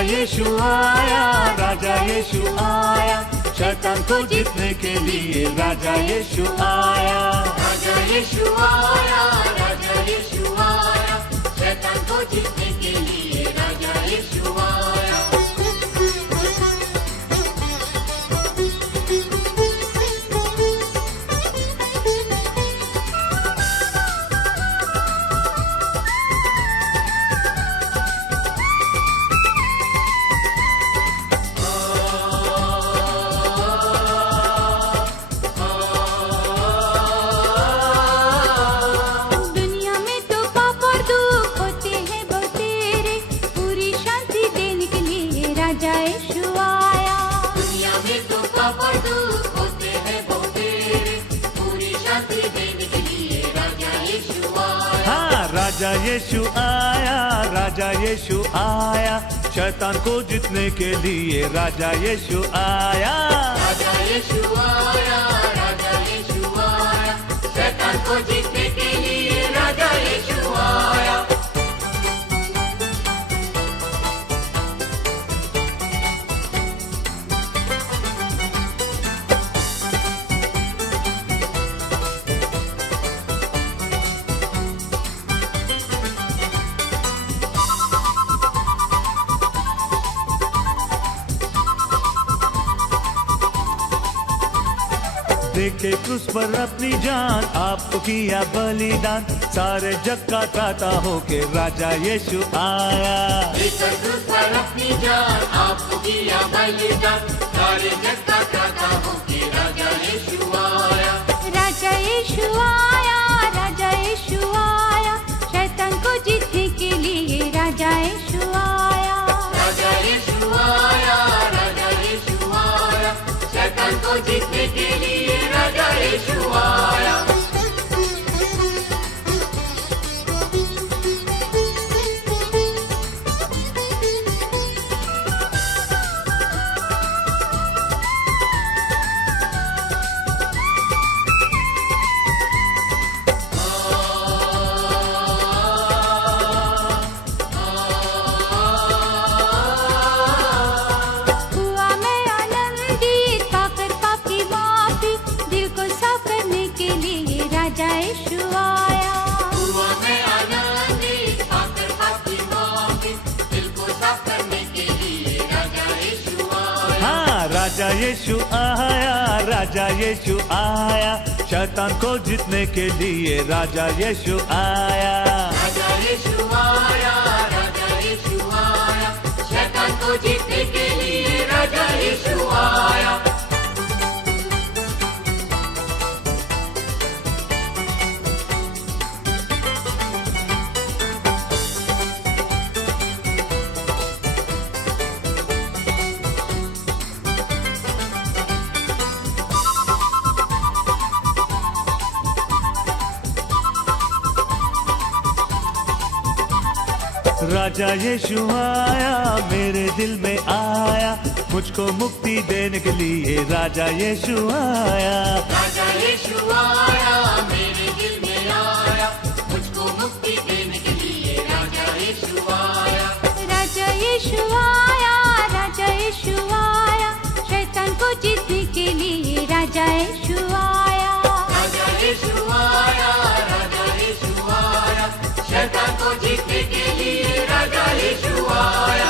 यीशु आया, राजा यीशु आया, शैतान को जीतने के लिए राजा यीशु आया। राजा यीशु आया, राजा यीशु आया, शैतान को जीतने के लिए राजा यीशु आया। राजा यीशु आया, राजा यीशु आया, शैतान को जीतने के लिए राजा यीशु आया। राजा यीशु आया, राजा यीशु आया, शैतान को जीतने के लिए राजा यीशु आया। देखे क्रूस पर अपनी जान, आपको किया बलिदान, सारे जग का त्राता होके राजा यीशु आया। देखे क्रूस पर अपनी जान, आपको किया बलिदान, सारे जग का त्राता होके राजा यीशु आया। राजा यीशु आया, राजा यीशु आया, शैतान को जीतने के लिए राजा यीशु आया। राजा यीशु आया, राजा यीशु आया, शैतान को जीतने के लिए राजा यीशु आया। राजा यीशु आया, राजा यीशु आया, शैतान को जीतने के लिए राजा यीशु आया। राजा यीशु आया, राजा यीशु आया, शैतान को जीतने के लिए राजा यीशु आया। राजा यीशु आया, मेरे दिल में आया, मुझको मुक्ति देने के लिए राजा यीशु आया। राजा यीशु आया, मेरे दिल में आया, मुझको मुक्ति देने के लिए राजा यीशु आया। राजा यीशु आया, राजा यीशु आया, शैतान को जीतने के लिए राजा यीशु आया। राजा यीशु आया, राजा यीशु आया, शैतान को जीतने के लिए राजा यीशु आया।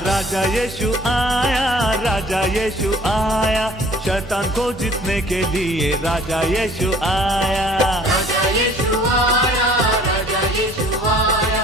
राजा यीशु आया, राजा यीशु आया, शैतान को जीतने के लिए राजा यीशु आया। राजा यीशु आया, राजा यीशु आया,